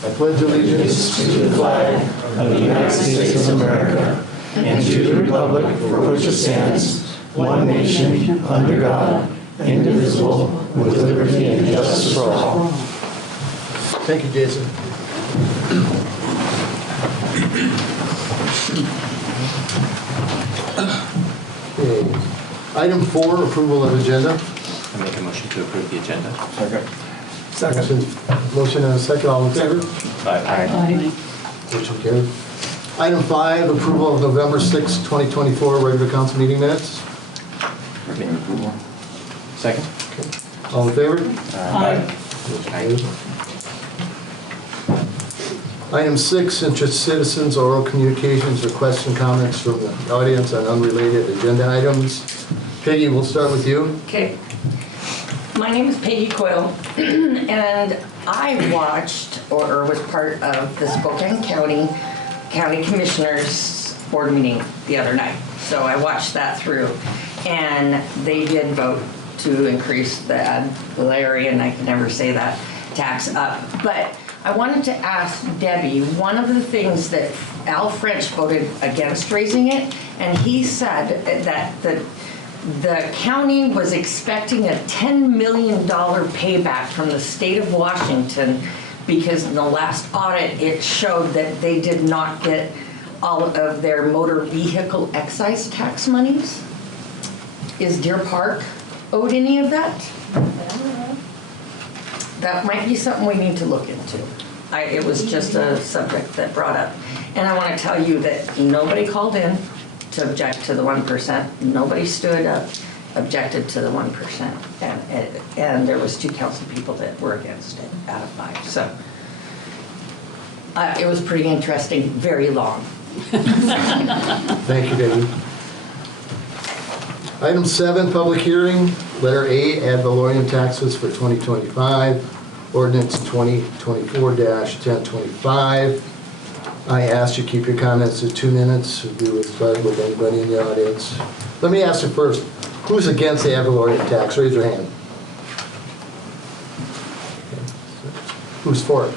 I pledge allegiance to the flag of the United States of America and to the republic for which it stands, one nation, under God, indivisible, with liberty and justice for all. Thank you, Jason. Okay. Item 4, approval of agenda. I make a motion to approve the agenda. Motion and a second. All in favor? Aye. Motion carried. Item 5, approval of November 6, 2024 regular council meeting minutes. Recommend approval. Second. All in favor? Aye. Motion carried. Item 6, interest citizens, oral communications, requests and comments from the audience on unrelated agenda items. Peggy, we'll start with you. Okay. My name is Peggy Coyle, and I watched or was part of the Spokane County Commissioners Board meeting the other night. So I watched that through, and they did vote to increase the ad valorem, and I can never say that, tax up. But I wanted to ask Debbie, one of the things that Al French voted against raising it, and he said that the county was expecting a $10 million payback from the state of Washington because in the last audit it showed that they did not get all of their motor vehicle excise tax monies. Is Deer Park owed any of that? That might be something we need to look into. It was just a subject that brought up. And I want to tell you that nobody called in to object to the 1%. Nobody stood up, objected to the 1%. And there was 2 council people that were against it out of 5. So it was pretty interesting, very long. Thank you, Debbie. Item 7, public hearing, letter A, ad valorem taxes for 2025, ordinance 2024-1025. I asked you to keep your comments to 2 minutes. We would start with anybody in the audience. Let me ask you first, who's against the ad valorem tax? Raise your hand. Okay. Who's for it?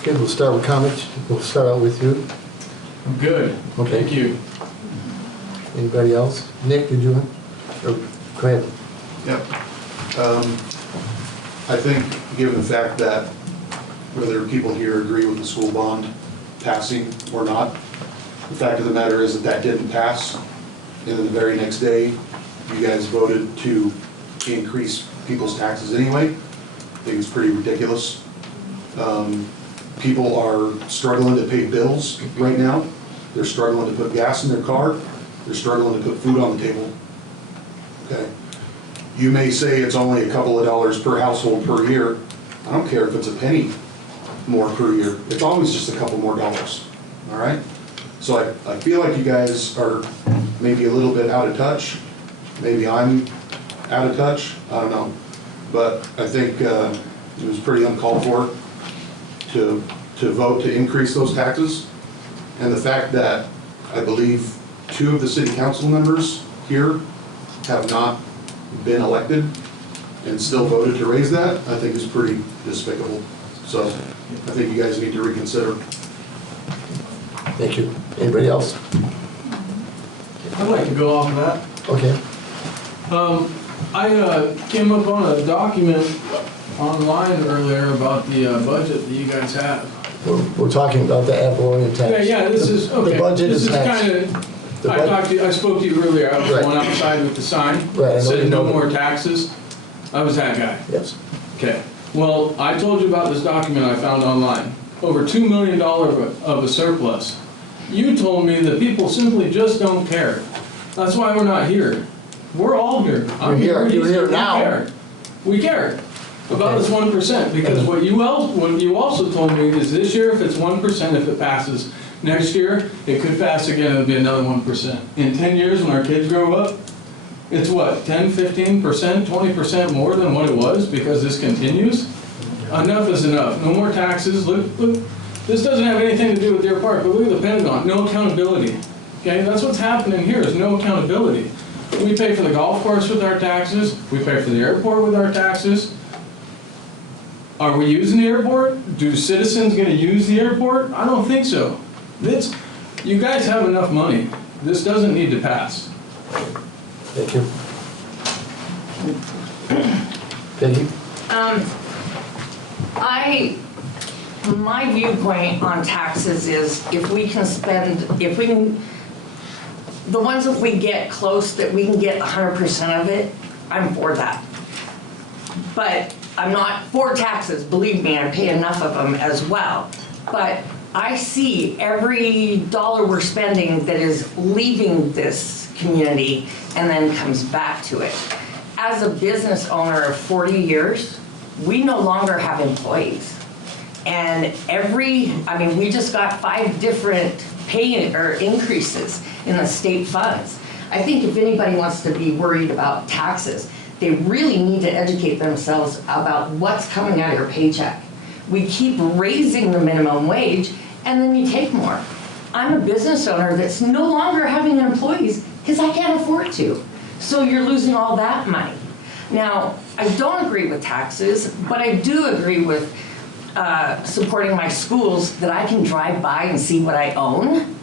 Okay, we'll start with comments. We'll start out with you. I'm good. Okay. Thank you. Anybody else? Nick, did you want? Or, go ahead. Yep. I think, given the fact that whether people here agree with the school bond passing or not, the fact of the matter is that didn't pass. And then the very next day, you guys voted to increase people's taxes anyway. I think it's pretty ridiculous. People are struggling to pay bills right now. They're struggling to put gas in their car. They're struggling to put food on the table. Okay. You may say it's only a couple of dollars per household per year. I don't care if it's a penny more per year. It's always just a couple more dollars. All right? So I feel like you guys are maybe a little bit out of touch. Maybe I'm out of touch. I don't know. But I think it was pretty uncalled for to vote to increase those taxes. And the fact that I believe 2 of the city council members here have not been elected and still voted to raise that, I think is pretty despicable. So I think you guys need to reconsider. Thank you. Anybody else? I'd like to go off of that. Okay. I came up on a document online earlier about the budget that you guys have. We're talking about the ad valorem tax. Yeah, this is, okay. The budget this is next. Kind of, I spoke to you earlier. I was Right. the one outside with the sign. Right, I know Said you no know more that. taxes. I was that guy. Yes. Okay. Well, I told you about this document I found online. Over $2 million of a surplus. You told me that people simply just don't care. That's why we're not here. We're all here. I'm You're here. he's You're here We now. care. We care about Okay. this 1%, because what you also told me is this year, if it's 1%, if it passes, next year it could pass again. It'll be another 1%. In 10 years, when our kids grow up, it's what, 10, 15%, 20% more than what it was because this continues? Enough is enough. No more taxes. Look, this doesn't have anything to do with Deer Park, but look at the Pentagon. No accountability. Okay, that's what's happening here is no accountability. We pay for the golf course with our taxes. We pay for the airport with our taxes. Are we using the airport? Do citizens gonna use the airport? I don't think so. You guys have enough money. This doesn't need to pass. Thank you. Peggy? My viewpoint on taxes is if we can, the ones that we get close, that we can get 100% of it, I'm for that. But I'm not for taxes, believe me, I pay enough of them as well. But I see every dollar we're spending that is leaving this community and then comes back to it. As a business owner of 40 years, we no longer have employees. And we just got 5 different pay or increases in the state funds. I think if anybody wants to be worried about taxes, they really need to educate themselves about what's coming out of your paycheck. We keep raising the minimum wage and then you take more. I'm a business owner that's no longer having employees because I can't afford to. So you're losing all that money. Now, I don't agree with taxes, but I do agree with supporting my schools that I can drive by and see what I own.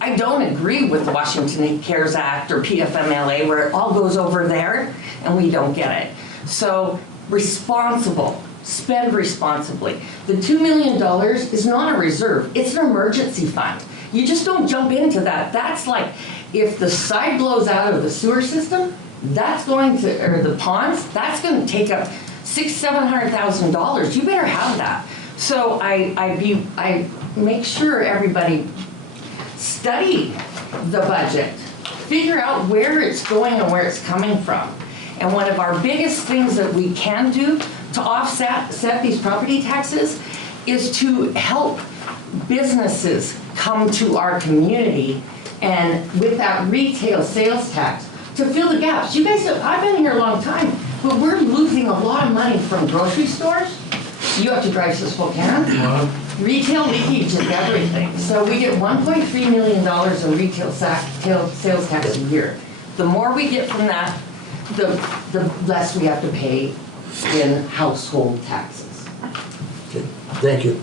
I don't agree with the Washington CARES Act or PFMLA where it all goes over there and we don't get it. So responsible, spend responsibly. The $2 million is not a reserve, it's an emergency fund. You just don't jump into that. That's like, if the side blows out of the sewer system, that's going to, or the ponds, that's going to take up $600,000-700,000. You better have that. So I make sure everybody study the budget, figure out where it's going and where it's coming from. And one of our biggest things that we can do to offset these property taxes is to help businesses come to our community, and with that retail sales tax to fill the gaps. You guys, I've been here a long time, but we're losing a lot of money from grocery stores. You have to drive to Spokane. Retail leakage is everything. So we get $1.3 million in retail sales tax a year. The more we get from that, the less we have to pay in household taxes. Okay, thank you.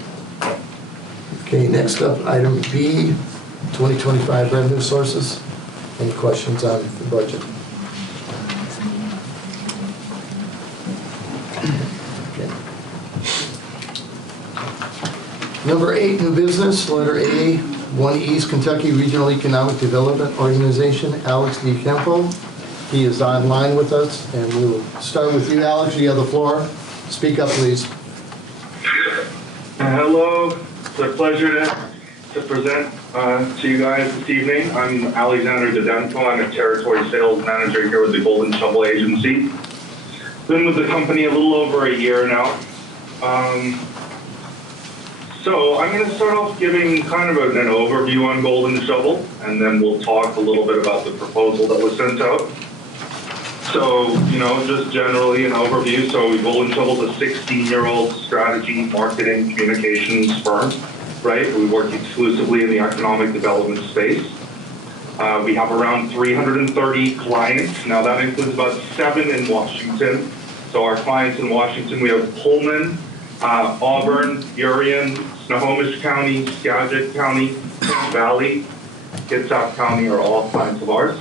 Okay, next up, item B, 2025 revenue sources. Any questions on the budget? Okay. Number 8, new business, letter A, 1 East Kentucky Regional Economic Development Organization, Alex DeCampo. He is online with us, and we'll start with you, Alex. You have the floor. Speak up, please. Hello. It's a pleasure to present to you guys this evening. I'm Alexander DeDenko. I'm a territory sales manager here with the Golden Shovel Agency. Been with the company a little over a year now. So I'm going to start off giving kind of an overview on Golden Shovel, and then we'll talk a little bit about the proposal that was sent out. So, just generally an overview. So Golden Shovel is a 16-year-old strategy, marketing, communications firm, right? We work exclusively in the economic development space. We have around 330 clients. Now that includes about 7 in Washington. So our clients in Washington, we have Pullman, Auburn, Burien, Snohomish County, Skagit County, Valley, Kitsap County are all clients of ours.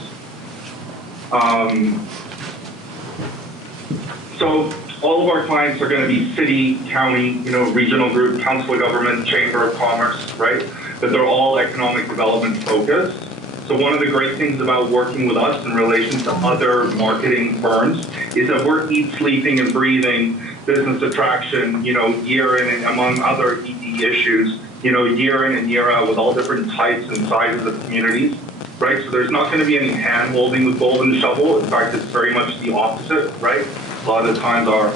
So all of our clients are going to be city, county, regional group, council of government, chamber of commerce, right? But they're all economic development focused. So one of the great things about working with us in relation to other marketing firms is that we're eat, sleeping, and breathing business attraction, year in and among other ED issues, year in and year out with all different types and sizes of communities, right? So there's not going to be any hand-holding with Golden Shovel. In fact, it's very much the opposite, right? A lot of the times our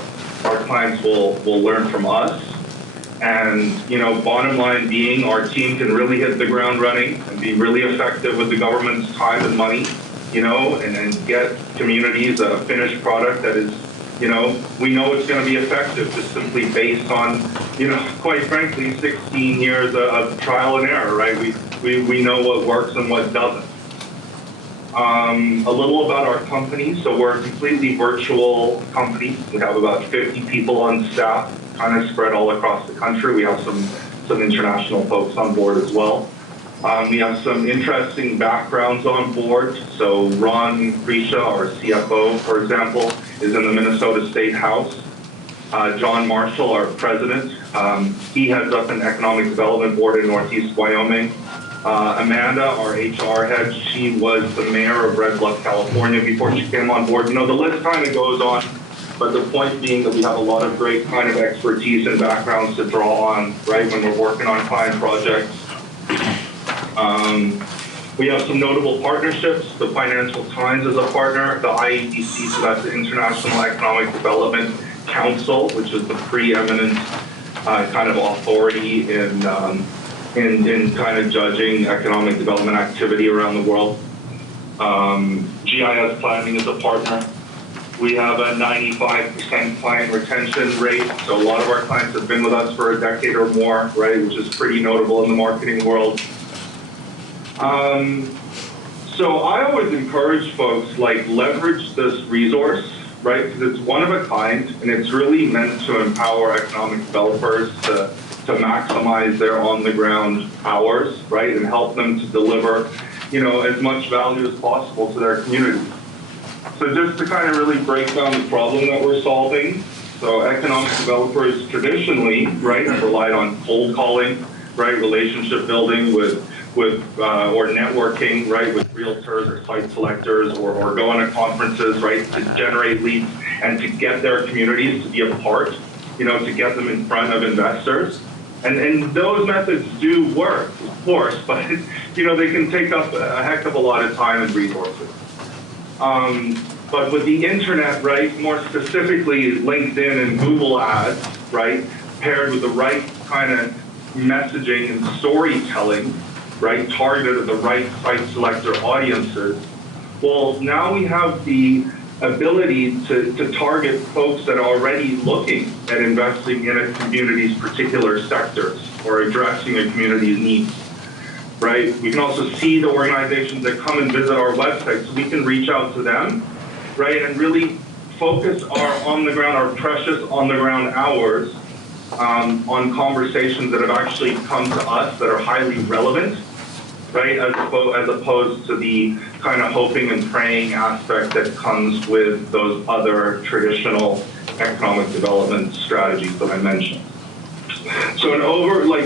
clients will learn from us. And, bottom line being, our team can really hit the ground running and be really effective with the government's time and money, and get communities a finished product that is, we know it's going to be effective just simply based on, quite frankly, 16 years of trial and error, right? We know what works and what doesn't. A little about our company. So we're a completely virtual company. We have about 50 people on staff. kind of spread all across the country. We have some international folks on board as well. We have some interesting backgrounds on board. So Ron Grisha, our CFO, for example, is in the Minnesota State House. John Marshall, our president, he heads up an economic development board in Northeast Wyoming. Amanda, our HR head, she was the mayor of Red Bluff, California before she came on board. You know, the list kind of goes on, but the point being that we have a lot of great kind of expertise and backgrounds to draw on, right, when we're working on client projects. We have some notable partnerships. The Financial Times is a partner, the IEDC, so that's the International Economic Development Council, which is the preeminent kind of authority in kind of judging economic development activity around the world. GIS Planning is a partner. We have a 95% client retention rate, so a lot of our clients have been with us for a decade or more, right, which is pretty notable in the marketing world. So I always encourage folks, like, leverage this resource, right, because it's one of a kind, and it's really meant to empower economic developers to maximize their on-the-ground hours, right, and help them to deliver, you know, as much value as possible to their community. So just to kind of really break down the problem that we're solving, so economic developers traditionally, right, have relied on cold calling, right, relationship building with or networking, right, with realtors or site selectors, or going to conferences, right, to generate leads and to get their communities to be a part, you know, to get them in front of investors. And those methods do work, of course, but, you know, they can take up a heck of a lot of time and resources. But with the internet, right, more specifically LinkedIn and Google ads, right, paired with the right kind of messaging and storytelling, right, targeted at the right site selector audiences, well, now we have the ability to target folks that are already looking at investing in a community's particular sectors or addressing a community's needs, right? We can also see the organizations that come and visit our website, so we can reach out to them, right, and really focus our on-the-ground, our precious on-the-ground hours on conversations that have actually come to us that are highly relevant, right, as opposed to the kind of hoping and praying aspect that comes with those other traditional economic development strategies that I mentioned. So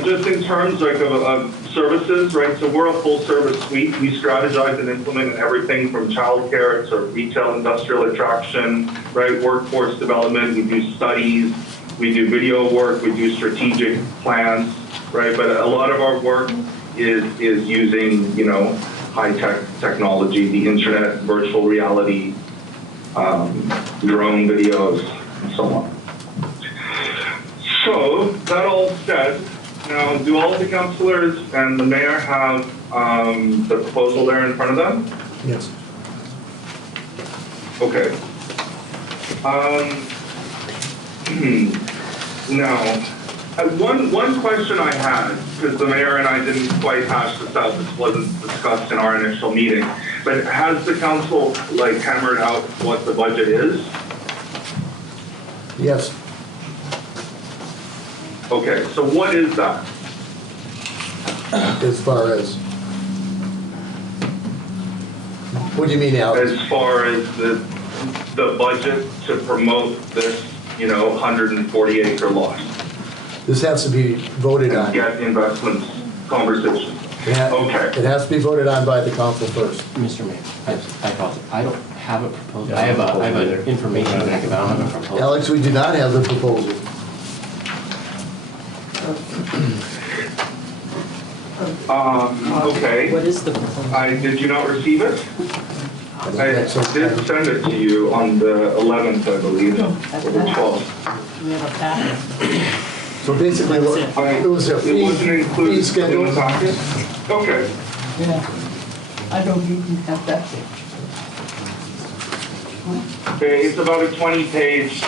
just in terms like of services, right, so we're a full service suite. We strategize and implement everything from childcare to retail, industrial attraction, right, workforce development. We do studies, we do video work, we do strategic plans, right, but a lot of our work is using, you know, high-tech technology, the internet, virtual reality, drone videos, and so on. So, that all said, now do all the councilors and the mayor have the proposal there in front of them? Yes. Okay. Now, one question I had, because the mayor and I didn't quite hash this out, this wasn't discussed in our initial meeting, but has the council like hammered out what the budget is? Yes. Okay, so what is that? As far as, what do you mean, Alex? As far as the budget to promote this, you know, 140-acre lot? This has to be voted on. Get investments conversation. Okay. It has to be voted on by the council first. Mr. Mayor, I apologize. I don't have a proposal. I have an information packet, but I don't have a proposal. Alex, we do not have the proposal. Okay. What is the proposal? Did you not receive it? I did send it to you on the 11th, I believe, or the 12th. We have a packet. So basically, it was a It wasn't fee included in the schedule. packet? Okay. Yeah. I don't even have that. Okay, it's about a 20-page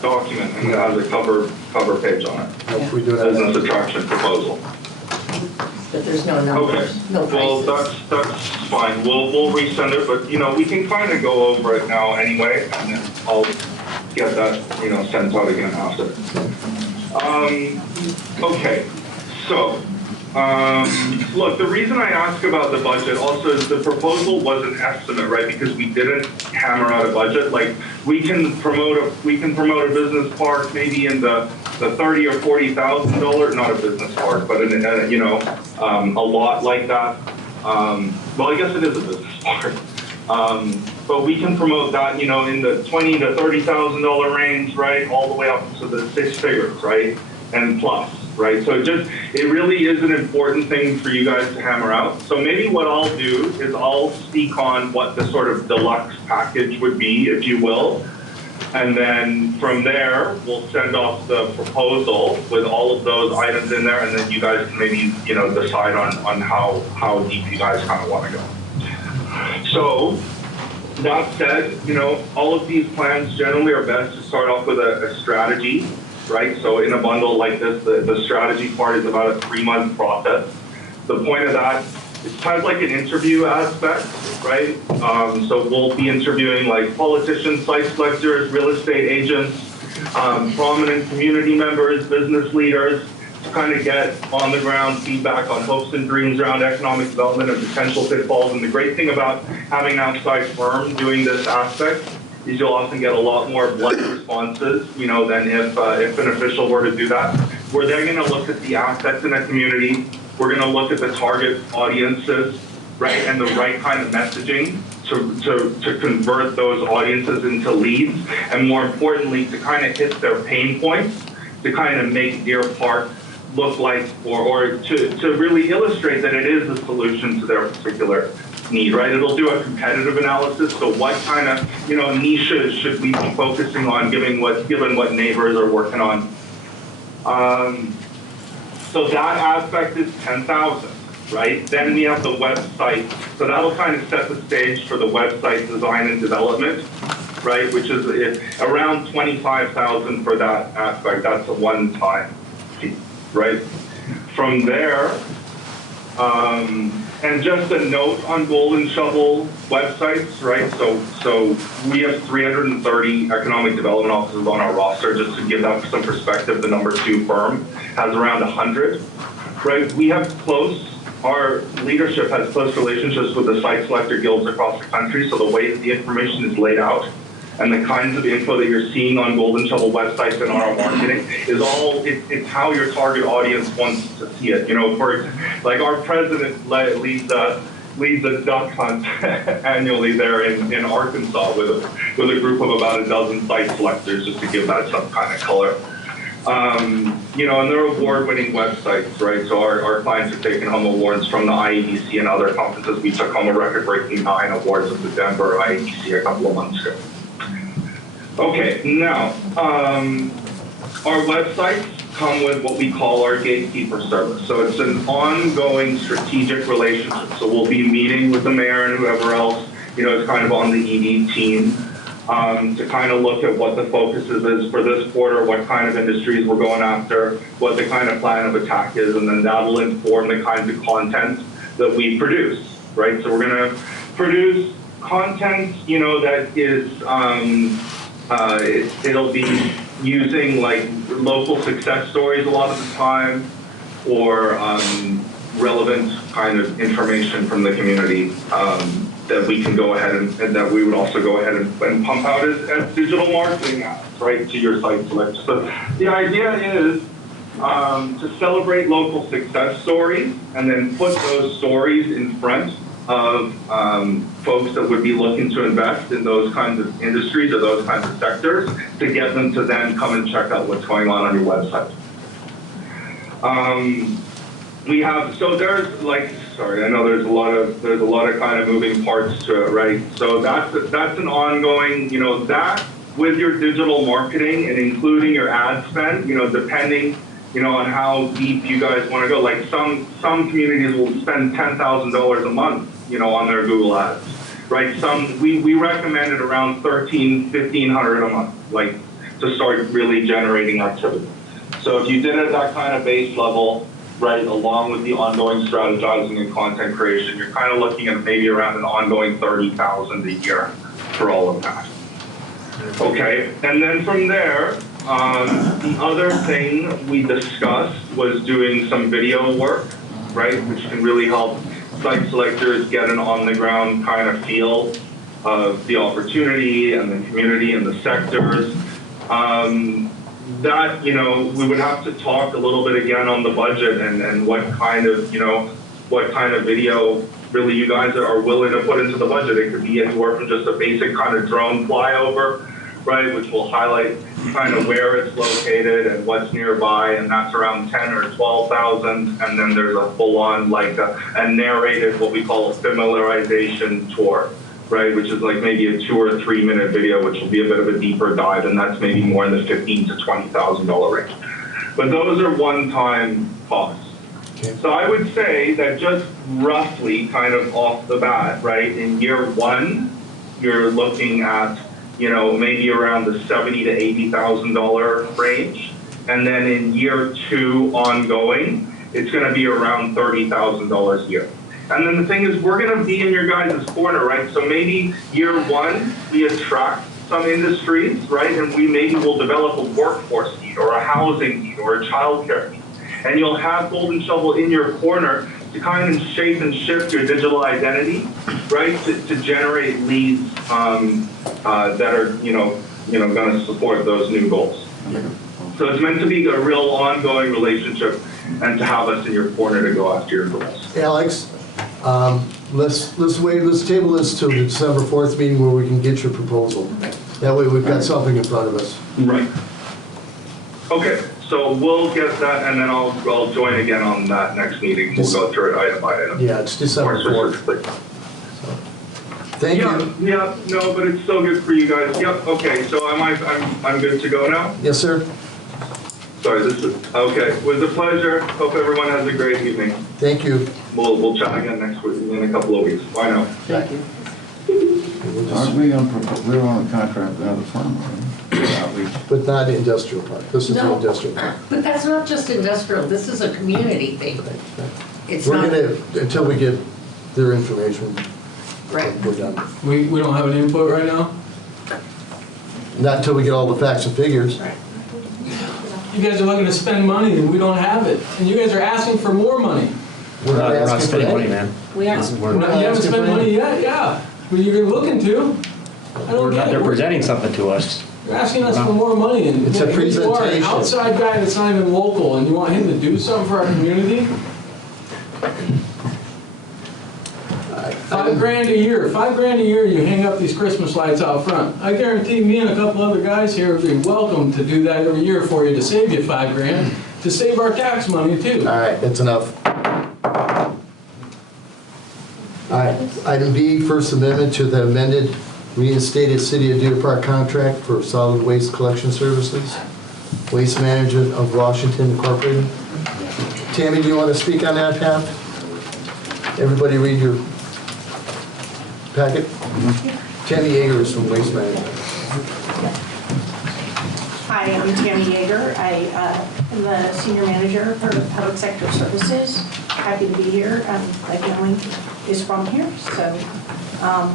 document, and it has a cover page on it. Nope, we do not have Business that. attraction proposal. But there's no Okay. numbers, no Well, prices. that's fine. We'll resend it, but you know we can kind of go over it now anyway, and then I'll get that, sent out again after. Okay, so, look, the reason I ask about the budget also is the proposal was an estimate, right? Because we didn't hammer out a budget. Like, we can promote a business park maybe in the $30,000 or $40,000, not a business park, but a lot like that. Well, I guess it is a business park. But we can promote that, in the $20,000 to $30,000 range, right, all the way up to the six figures, right, and plus, right. So it really is an important thing for you guys to hammer out. So maybe what I'll do is I'll speak on what the sort of deluxe package would be, if you will, and then from there we'll send off the proposal with all of those items in there, and then you guys can maybe decide on how deep you guys kind of want to go. So, that said, all of these plans generally are best to start off with a strategy, right? So in a bundle like this, the strategy part is about a 3-month process. The point of that, it's kind of like an interview aspect, right? So we'll be interviewing like politicians, site selectors, real estate agents, prominent community members, business leaders, to kind of get on the ground feedback on hopes and dreams around economic development and potential pitfalls. And the great thing about having an outside firm doing this aspect is you'll often get a lot more blunt responses, than if an official were to do that. Where they're going to look at the assets in a community, we're going to look at the target audiences, right, and the right kind of messaging to convert those audiences into leads, and more importantly, to kind of hit their pain points, to kind of make Deer Park look like, or to really illustrate that it is a solution to their particular need, right? It'll do a competitive analysis. So what kind of, niches should we be focusing on given what neighbors are working on? So that aspect is 10,000, right? Then we have the website. So that'll kind of set the stage for the website design and development, right? Which is around 25,000 for that aspect. That's a one-time fee. Right? From there, and just a note on Golden Shovel websites, right? So we have 330 economic development offices on our roster. Just to give that some perspective, the number 2 firm has around 100, right? Our leadership has close relationships with the site selector guilds across the country. So the way that the information is laid out and the kinds of info that you're seeing on Golden Shovel websites and on our marketing is it's how your target audience wants to see it. For like our president leads a duck hunt annually there in Arkansas with a group of about a dozen site selectors, just to give that some kind of color. And they're award-winning websites, right? So our clients have taken home awards from the IEDC and other conferences. We took home a record-breaking 9 awards at the Denver IEDC a couple of months ago. Okay, now, our websites come with what we call our gatekeeper service. So it's an ongoing strategic relationship. So we'll be meeting with the mayor and whoever else, is kind of on the ED team to kind of look at what the focuses is for this quarter, what kind of industries we're going after, what the kind of plan of attack is, and then that'll inform the kinds of content that we produce, right? So we're going to produce content, that is, it'll be using like local success stories a lot of the time, or relevant kind of information from the community that we can go ahead and that we would also go ahead and pump out as digital marketing ads, right, to your site selector. So the idea is to celebrate local success stories and then put those stories in front of folks that would be looking to invest in those kinds of industries or those kinds of sectors, to get them to then come and check out what's going on your website. We have, so there's like, sorry, I know there's a lot of kind of moving parts to it, right? So that's an ongoing, that with your digital marketing and including your ad spend, depending, on how deep you guys want to go. Like some communities will spend $10,000 a month, on their Google ads, right? We recommended around $1,500 a month, like to start really generating activity. So if you did it at that kind of base level, right, along with the ongoing strategizing and content creation, you're kind of looking at maybe around an ongoing $30,000 a year for all of that. Okay, and then from there, the other thing we discussed was doing some video work, right, which can really help site selectors get an on-the-ground kind of feel of the opportunity and the community and the sectors. That, you know, we would have to talk a little bit again on the budget and what kind of, you know, what kind of video really you guys are willing to put into the budget. It could be anywhere from just a basic kind of drone flyover, right, which will highlight kind of where it's located and what's nearby, and that's around 10 or 12,000. And then there's a full-on, like a narrated, what we call a familiarization tour, right, which is like maybe a 2 or 3 minute video, which will be a bit of a deeper dive, and that's maybe more in the $15,000 to $20,000 range. But those are one-time costs. Okay. So I would say that just roughly, kind of off the bat, right, in year one, you're looking at, you know, maybe around the $70,000 to $80,000 range, and then in year two ongoing, it's going to be around $30,000 a year. And then the thing is, we're going to be in your guys' corner, right? So maybe year one, we attract some industries, right? And we maybe will develop a workforce need or a housing need or a childcare need. And you'll have Golden Shovel in your corner to kind of shape and shift your digital identity, right? To generate leads that are, you know, going to support those new goals. So it's meant to be a real ongoing relationship and to have us in your corner to go after your goals. Alex, let's table this to the December 4th meeting where we can get your proposal. That way we've got something in front of us. Right. Okay, so we'll get that, and then I'll join again on that next meeting. We'll go through it item by item. Yeah, it's December 4th. Thank you. Yeah, no, but it's still good for you guys. Yep, okay, so I'm good to go now? Yes, sir. Sorry, okay, it was a pleasure. Hope everyone has a great evening. Thank you. We'll chat again next week, in a couple of weeks. Bye now. Thank you. Aren't we we're on a contract with another firm, right? But not industrial park. This is the No. industrial park. But that's not just industrial, this is a community thing. It's We're not, gonna, until we get their information, right. we're done. We don't have an input right now? Not until we get all the facts and figures. Right. You guys are looking to spend money and we don't have it. And you guys are asking for more money. We're not We're not asking for spending money, any. man. We are. You haven't spent money yet? Yeah. But you're looking to. I don't get They're it. presenting something to us. You're asking us for more money and It's a here you are, an presentation. outside guy that's not even local, and you want him to do something for our community? $5 grand a year. $5 grand a year, you hang up these Christmas lights out front. I guarantee me and a couple other guys here would be welcome to do that every year for you to save you $5 grand, to save our tax money too. All right, that's enough. All right, item B, First Amendment to the amended reinstated City of Deer Park contract for solid waste collection services. Waste Management of Washington Incorporated. Tammy, do you want to speak on that, Pat? Everybody read your packet? Tammy Yeager is from Waste Management. Hi, I'm Tammy Yeager. I am the Senior Manager for Public Sector Services. Happy to be here. My family is from here, so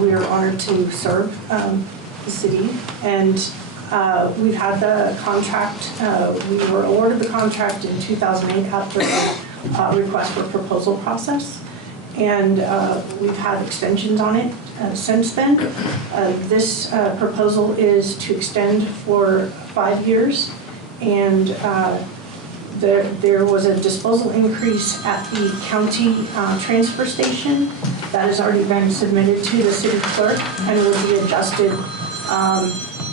we are honored to serve the city. And we've had the contract, we were awarded the contract in 2008 after the request for proposal process. And we've had extensions on it since then. This proposal is to extend for 5 years, and there was a disposal increase at the county transfer station that has already been submitted to the city clerk and will be adjusted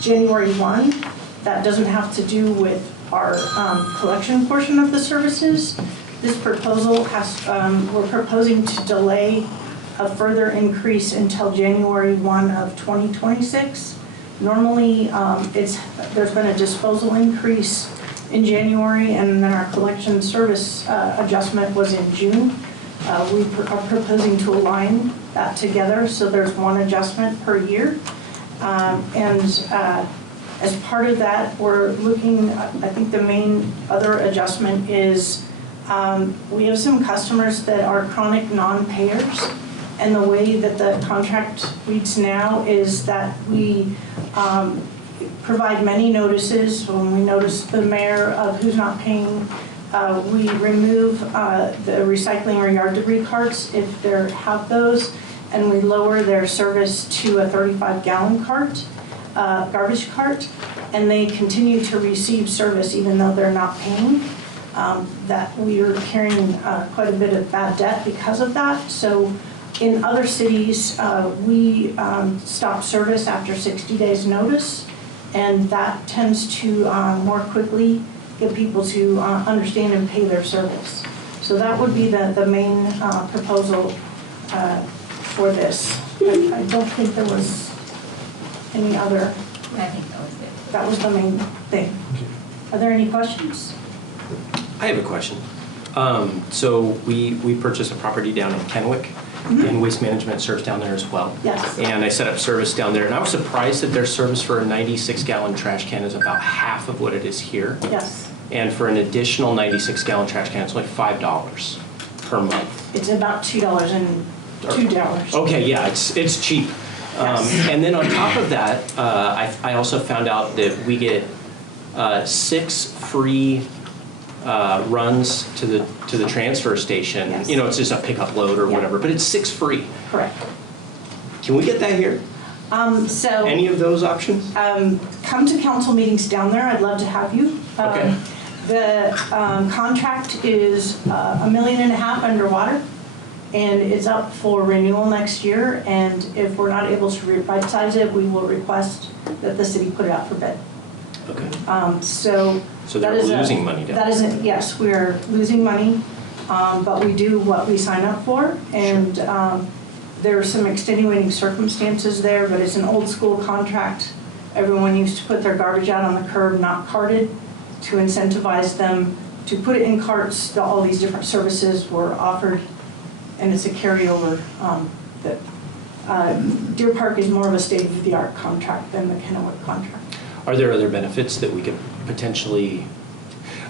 January 1. That doesn't have to do with our collection portion of the services. This proposal has, we're proposing to delay a further increase until January 1 of 2026. Normally, there's been a disposal increase in January, and then our collection service adjustment was in June. We are proposing to align that together, so there's one adjustment per year. As part of that, we're looking, I think the main other adjustment is we have some customers that are chronic non-payers, and the way that the contract reads now is that we provide many notices. When we notice the mayor of who's not paying, we remove the recycling or yard debris carts if they have those, and we lower their service to a 35-gallon cart, garbage cart, and they continue to receive service even though they're not paying. That we are carrying quite a bit of bad debt because of that. So in other cities, we stop service after 60 days notice, and that tends to more quickly get people to understand and pay their service. So that would be the main proposal for this. I don't think there was any other. I think that was it. That was the main thing. Are there any questions? I have a question. So we purchased a property down in Kennewick, and Waste Management serves down there as well. Yes. And I set up service down there, and I was surprised that their service for a 96-gallon trash can is about half of what it is here. Yes. And for an additional 96-gallon trash can, it's only $5 per month. It's about $2 and $2. Okay, yeah, it's cheap. Yes. And then on top of that, I also found out that we get 6 free runs to the transfer station. Yes. You know, it's just a pickup load or whatever, but it's 6 free. Correct. Can we get that here? So Any of those options? come to council meetings down there. I'd love to have you. Okay. The contract is $1.5 million underwater, and it's up for renewal next year. And if we're not able to right-size it, we will request that the city put it out for bid. Okay. So So that they're is losing money down That isn't, yes, we are losing money, but we do what we sign up for. And there are some extenuating circumstances there, but it's an old school contract. Everyone used to put their garbage out on the curb, not carted, to incentivize them to put it in carts. All these different services were offered, and it's a carryover. Deer Park is more of a state-of-the-art contract than the Kennewick contract. Are there other benefits that we could potentially?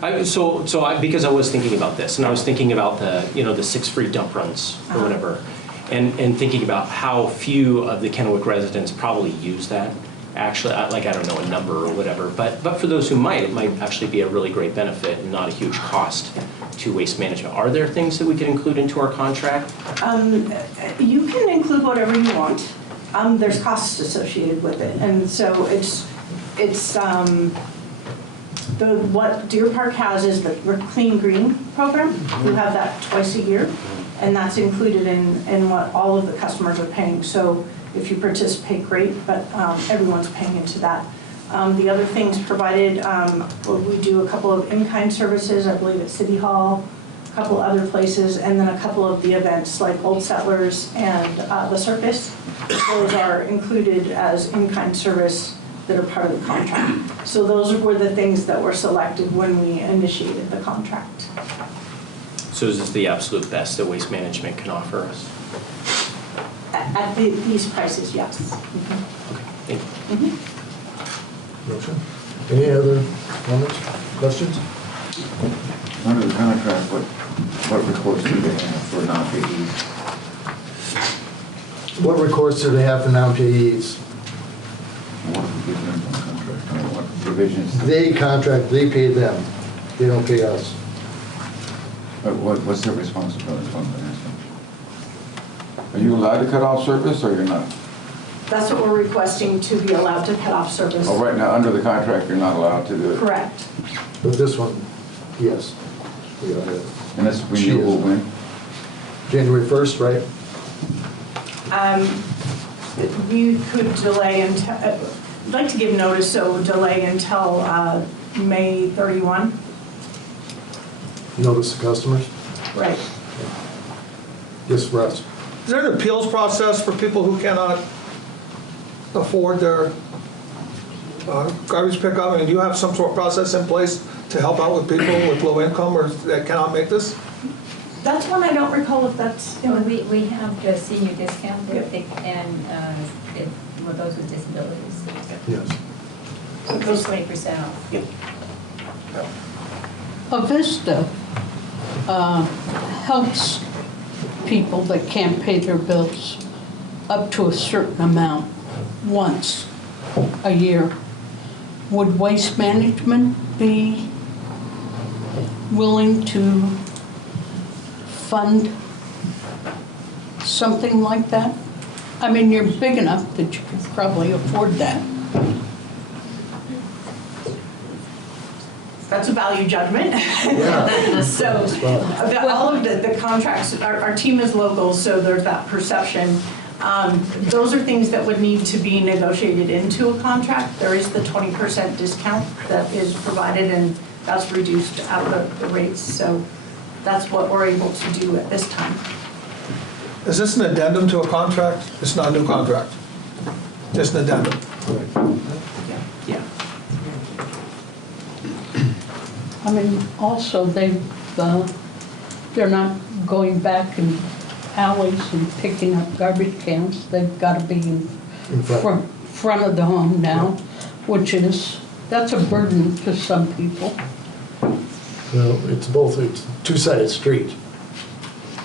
Because I was thinking about this, and I was thinking about the 6 free dump runs or whatever, and thinking about how few of the Kennewick residents probably use that. Actually, I don't know a number or whatever, but for those who might, it might actually be a really great benefit and not a huge cost to Waste Management. Are there things that we could include into our contract? You can include whatever you want. There's costs associated with it, and so what Deer Park has is the Clean Green program. We have that twice a year, and that's included in what all of the customers are paying. So if you participate, great, but everyone's paying into that. The other things provided, we do a couple of in-kind services, I believe at City Hall, a couple other places, and then a couple of the events like Old Settlers and the Circus. Those are included as in-kind service that are part of the contract. So those were the things that were selected when we initiated the contract. So is this the absolute best that Waste Management can offer us? At these prices, yes. Okay, thank you. Motion. Any other comments, questions? Under the contract, what recourse do they have for non-payees? What recourse do they have for non-payees? What provisions on the contract? I mean, what provisions? They pay them. They don't pay us. What's their responsibility? Is what I'm asking. Are you allowed to cut off service, or you're not? That's what we're requesting, to be allowed to cut off service. Oh, right now, under the contract, you're not allowed to do it? Correct. But this one, yes. We are. And that's renewable when? January 1st, right? You could delay until, I'd like to give notice, so delay until May 31. Notice the customers? Right. Yes, Russ. Is there an appeals process for people who cannot afford their garbage pickup? I mean, do you have some sort of process in place to help out with people with low income or that cannot make this? That's one I don't recall if that's. We have the senior discount and for those with disabilities. Yes. So it goes 20% off. Yep. Avista helps people that can't pay their bills up to a certain amount once a year. would Waste Management be willing to fund something like that? I mean, you're big enough that you could probably afford that. That's a value judgment. Yeah. So, all of the contracts, our team is local, so there's that perception. Those are things that would need to be negotiated into a contract. There is the 20% discount that is provided, and that's reduced out of the rates. So that's what we're able to do at this time. Is this an addendum to a contract? It's not a new contract, just an addendum. Yeah. I mean, also, they're not going back in alleys and picking up garbage cans. They've got to be in front of the home now, that's a burden to some people. Well, it's both, it's two-sided street.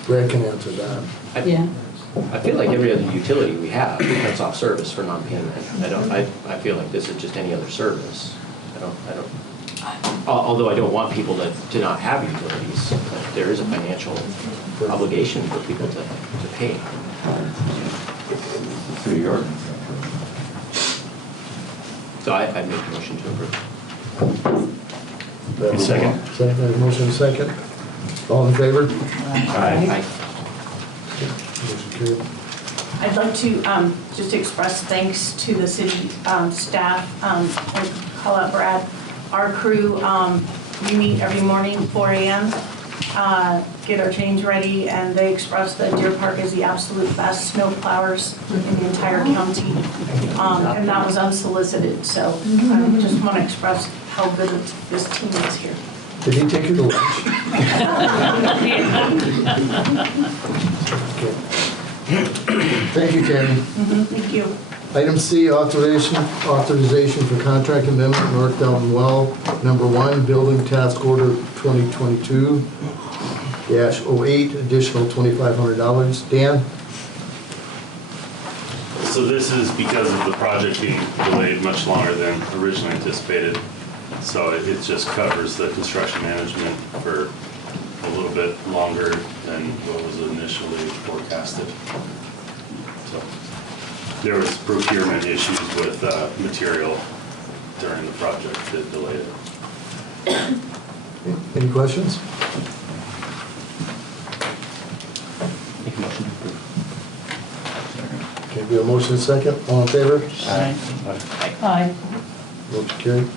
Brad can answer that. Yeah. I feel like every other utility we have cuts off service for non-payment. I feel like this is just any other service. Although I don't want people to not have utilities, but there is a financial obligation for people to pay. City ordinance. So I make a motion to approve. Second. Second, motion second. All in favor? Aye. Motion carried. I'd like to just express thanks to the city staff, and call out Brad. Our crew, we meet every morning, 4 a.m., get our change ready, and they express that Deer Park is the absolute best snow plowers in the entire county. And that was unsolicited, so I just want to express how good this team is here. Did he take you to lunch? Okay. Thank you, Tammy. Thank you. Item C, authorization for contract amendment, North Dalton Well, number 1, building task order 2022-08, additional $2,500. Dan? So this is because of the project being delayed much longer than originally anticipated. So it just covers the construction management for a little bit longer than what was initially forecasted. So there was procurement issues with material during the project that delayed it. Any questions? Make a motion to approve. Okay, we have a motion and a second. All in favor? Aye. Aye. Motion carried.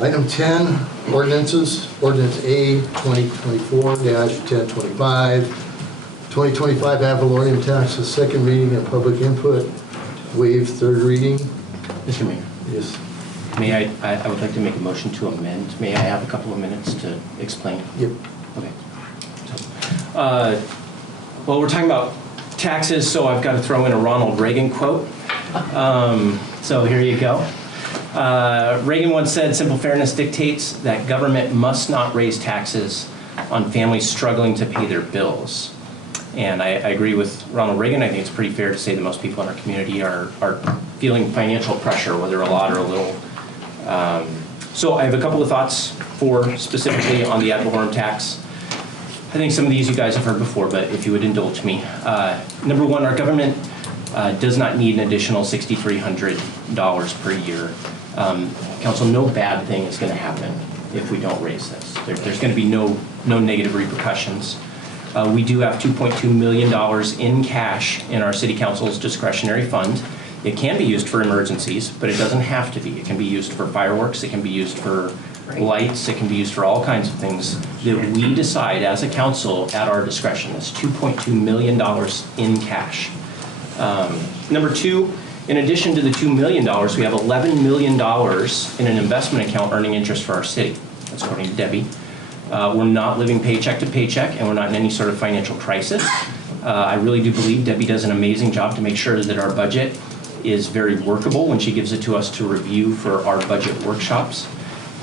Item 10, ordinances. Ordinance A 2024-1025. 2025 ad valorem taxes, second reading and public input. Waive third reading. Mr. Mayor, Yes. may I would like to make a motion to amend. May I have a couple of minutes to explain? Yep. Okay. So, well, we're talking about taxes, so I've got to throw in a Ronald Reagan quote. So here you go. Reagan once said, "Simple fairness dictates that government must not raise taxes on families struggling to pay their bills." And I agree with Ronald Reagan. I think it's pretty fair to say that most people in our community are feeling financial pressure, whether a lot or a little. So I have a couple of thoughts specifically on the ad valorem tax. I think some of these you guys have heard before, but if you would indulge me. Number one, our government does not need an additional $6,300 per year. Council, no bad thing is going to happen if we don't raise this. There's going to be no negative repercussions. We do have $2.2 million in cash in our city council's discretionary fund. It can be used for emergencies, but it doesn't have to be. It can be used for fireworks, it can be used for lights, it can be used for all kinds of things that we decide as a council at our discretion. It's $2.2 million in cash. Number two, in addition to the $2 million, we have $11 million in an investment account earning interest for our city. That's according to Debbie. We're not living paycheck to paycheck, and we're not in any sort of financial crisis. I really do believe Debbie does an amazing job to make sure that our budget is very workable when she gives it to us to review for our budget workshops.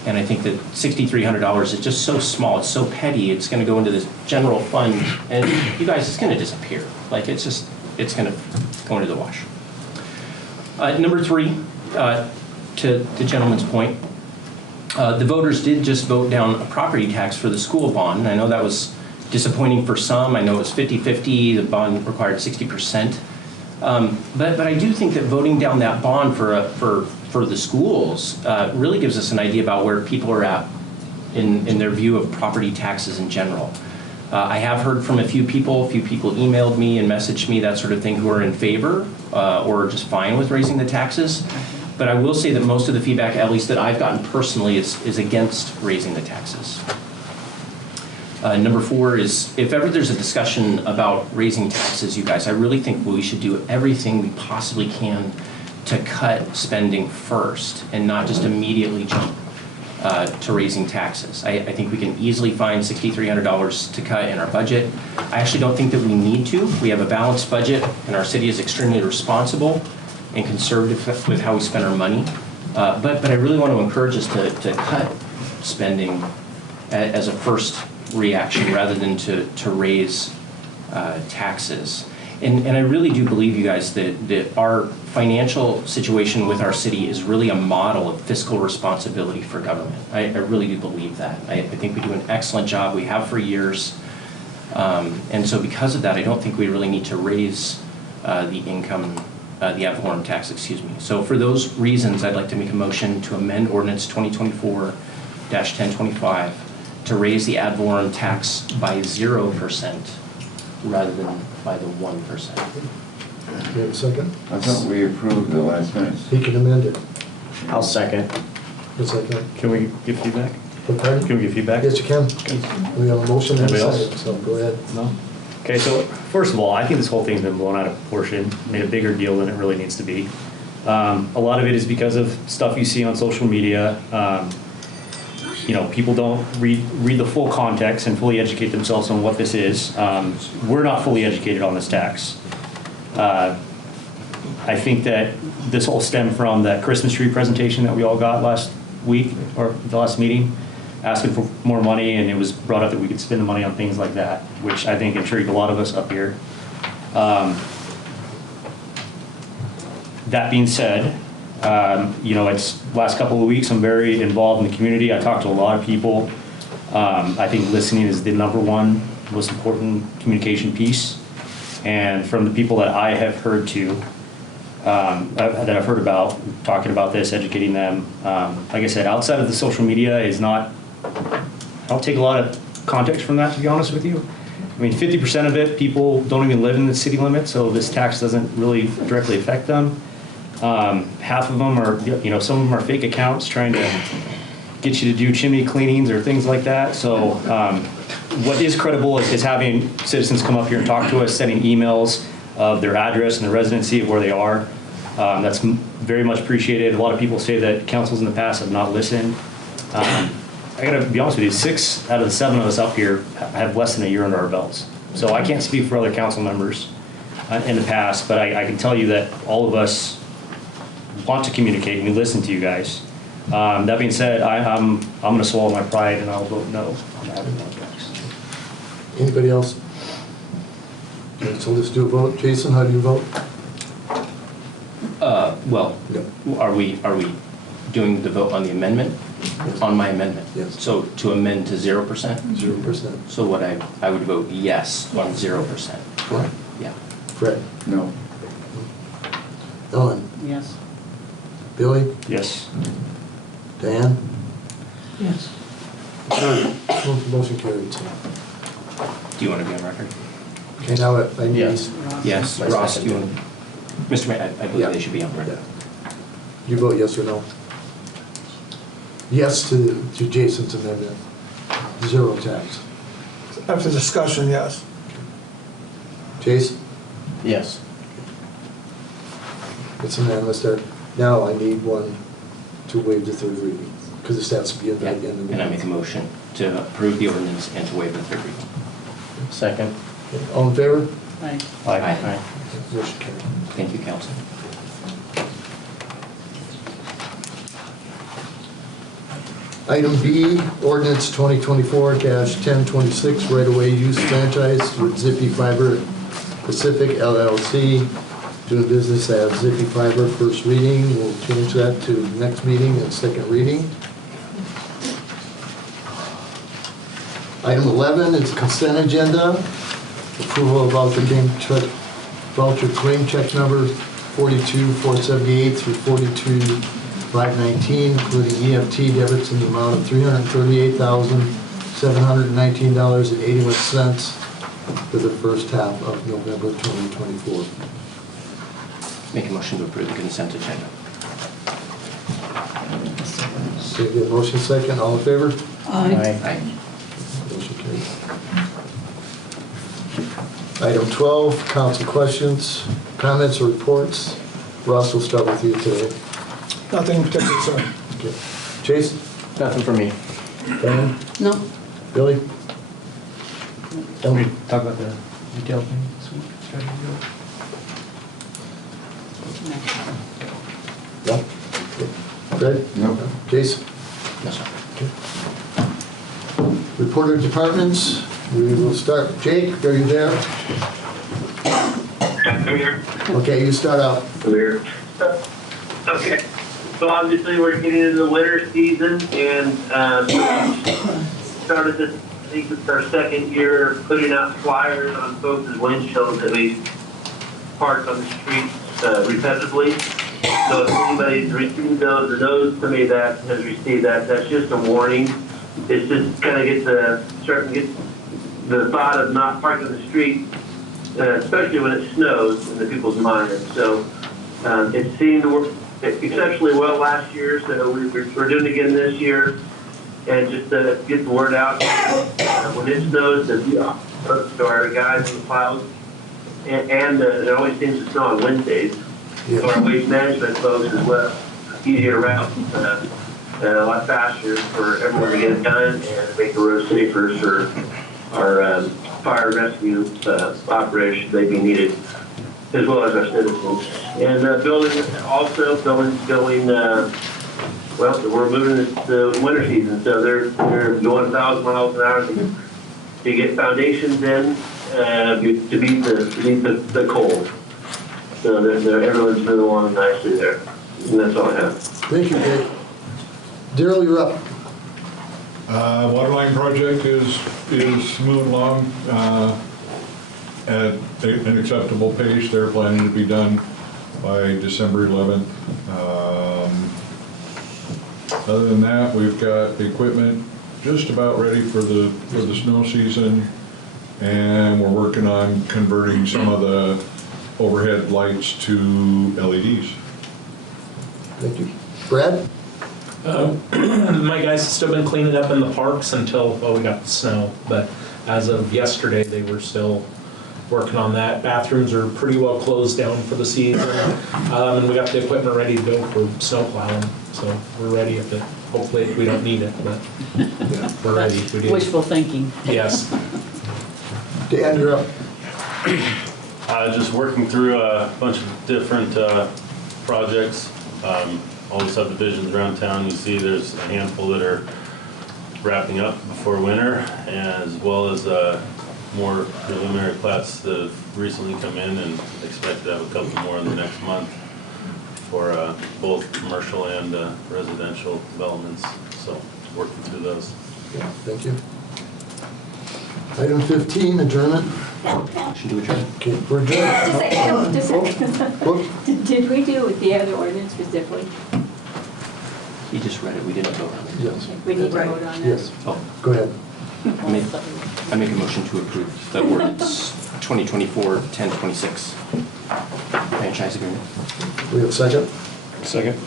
And I think that $6,300 is just so small, it's so petty, it's going to go into this general fund, and you guys, it's going to disappear. Like, it's going to go into the wash. Number three, to the gentleman's point, the voters did just vote down a property tax for the school bond. I know that was disappointing for some. I know it was 50-50. The bond required 60%. But I do think that voting down that bond for the schools really gives us an idea about where people are at in their view of property taxes in general. I have heard from a few people emailed me and messaged me, that sort of thing, who are in favor or just fine with raising the taxes. But I will say that most of the feedback, at least that I've gotten personally, is against raising the taxes. Number 4 is, if ever there's a discussion about raising taxes, you guys, I really think we should do everything we possibly can to cut spending first and not just immediately jump to raising taxes. I think we can easily find $6,300 to cut in our budget. I actually don't think that we need to. We have a balanced budget, and our city is extremely responsible and conservative with how we spend our money. But I really want to encourage us to cut spending as a first reaction rather than to raise taxes. And I really do believe, you guys, that our financial situation with our city is really a model of fiscal responsibility for government. I really do believe that. I think we do an excellent job. We have for years. And so because of that, I don't think we really need to raise the ad valorem tax, excuse me. So for those reasons, I'd like to make a motion to amend ordinance 2024-1025 to raise the ad valorem tax by 0% rather than by the 1%. You have a second? I thought we approved the last minutes. He can amend it. I'll second. A second. Can we give feedback? Pardon? Can we give feedback? Yes, you can. We have a motion and a Anybody else? second, so go ahead. No? Okay, so first of all, I think this whole thing's been blown out of proportion, made a bigger deal than it really needs to be. A lot of it is because of stuff you see on social media. People don't read the full context and fully educate themselves on what this is. We're not fully educated on this tax. I think that this all stemmed from that Christmas tree presentation that we all got last week, or the last meeting, asking for more money, and it was brought up that we could spend the money on things like that, which I think intrigued a lot of us up here. That being said, it's last couple of weeks, I'm very involved in the community. I talk to a lot of people. I think listening is the #1 most important communication piece. And from the people that I have heard that I've heard about, talking about this, educating them, like I said, outside of the social media is not, I don't take a lot of context from that, to be honest with you. I mean, 50% of it, people don't even live in the city limits, so this tax doesn't really directly affect them. Half of them are, some of them are fake accounts trying to get you to do chimney cleanings or things like that. So what is credible is having citizens come up here and talk to us, sending emails of their address and their residency of where they are. That's very much appreciated. A lot of people say that councils in the past have not listened. I gotta be honest with you, 6 out of the 7 of us up here have less than a year under our belts. So I can't speak for other council members in the past, but I can tell you that all of us want to communicate and we listen to you guys. That being said, I'm going to swallow my pride and I'll vote no on the ad valorem tax. Anybody else? Okay, so let's do a vote. Jason, how do you vote? Well, No. are we doing the vote on the amendment? Yes. On my amendment? Yes. So to amend to 0%? 0%. So what I would vote yes on 0%. Correct. Yeah. Fred? No. Ellen? Yes. Billy? Yes. Dan? Yes. Motion carried. Do you want to be on record? Okay, now I need. Yes. Yes. I Ross, second do you want to? Mr. Mayor, I believe Yeah. they should be on record. You vote yes or no? Yes to Jason's amendment. 0 tax. After discussion, yes. Jason? Yes. It's unanimous there. Now I need one to waive the 3rd reading, because this has to be in the Yeah. end of the And I make a motion to approve the ordinance and to waive the 3rd reading. Second. All in favor? Aye. Aye. Motion carried. Thank you, council. Item B, ordinance 2024-1026, right-of-way use franchise with Zippy Fiber Pacific LLC doing business as Zippy Fiber, first reading. We'll change that to next meeting and second reading. Item 11 is consent agenda. Approval of voucher claim check number 42,478 through 42,519, including EFT debits in the amount of $338,719.81 for the first half of November 2024. Make a motion to approve the consent agenda. Second, motion second, all in favor? Aye. Motion carries. Item 12, council questions, comments, or reports. Ross, we'll start with you today. Nothing in particular, sir. Okay. Chase? Nothing for me. Dan? No, Billy? Can we talk about the retail thing this week? No? Fred? No. Chase? No, sir. Reporter departments, we will start. Jake, are you there? I'm here. Okay, you start out. I'm here. Okay. So obviously we're getting into the winter season and started this, I think it's our second year putting out flyers on folks' windshields that we park on the streets repetitively. So if anybody's received those or knows somebody that has received that, that's just a warning. It's just kind of starting to get the thought of not parking on the street, especially when it snows, in the people's minds. So it seemed to work exceptionally well last year, so we're doing it again this year, and just to get the word out. When it snows, to our guys in the plows, and it always seems to snow on Wednesdays. So our waste management folks as well, easier route, a lot faster for everyone to get it done and make the road safer for our fire rescue operations they be needed, as well as our citizens. And buildings going, well, we're moving into winter season, so they're going 1,000 miles an hour to get foundations in to beat the cold. So everyone's moving along nicely there, and that's all I have. Thank you, Jake. Daryl, you're up. Waterline project is moving along at an acceptable pace. They're planning to be done by December 11th. Other than that, we've got the equipment just about ready for the snow season, and we're working on converting some of the overhead lights to LEDs. Thank you. Brad? My guys have still been cleaning up in the parks until, well, we got the snow, but as of yesterday, they were still working on that. Bathrooms are pretty well closed down for the season, and we got the equipment ready to go for snow plowing, so we're ready if it, hopefully we don't need it, but we're ready. We do. wishful thinking. Yes. Dan, you're up. Just working through a bunch of different projects. All the subdivisions around town, you see there's a handful that are wrapping up before winter, as well as more preliminary plats that have recently come in, and expect to have a couple more in the next month for both commercial and residential developments. So working through those. Yeah, thank you. Item 15, adjournment. Motion to adjourn. Okay, we're adjourned. Just a second. Did we do the other ordinance for Zipley? He just read it, we didn't vote on it. Yes. We need to vote on it? Yes. Oh, Go ahead. I make a motion to approve the ordinance 2024-1026 franchise agreement. We have a second? Second.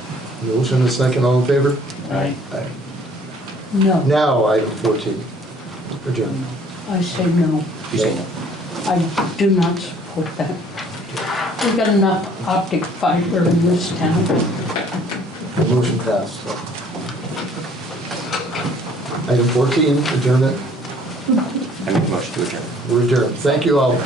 Motion and a second, all in favor? Aye. Aye. No, Now, item 14, adjourned. I say no. You say no. I do not support that. We've got enough optic fiber in this town. The motion passed. Item 14, adjournment. I make a motion to adjourn. We're adjourned. Thank you all.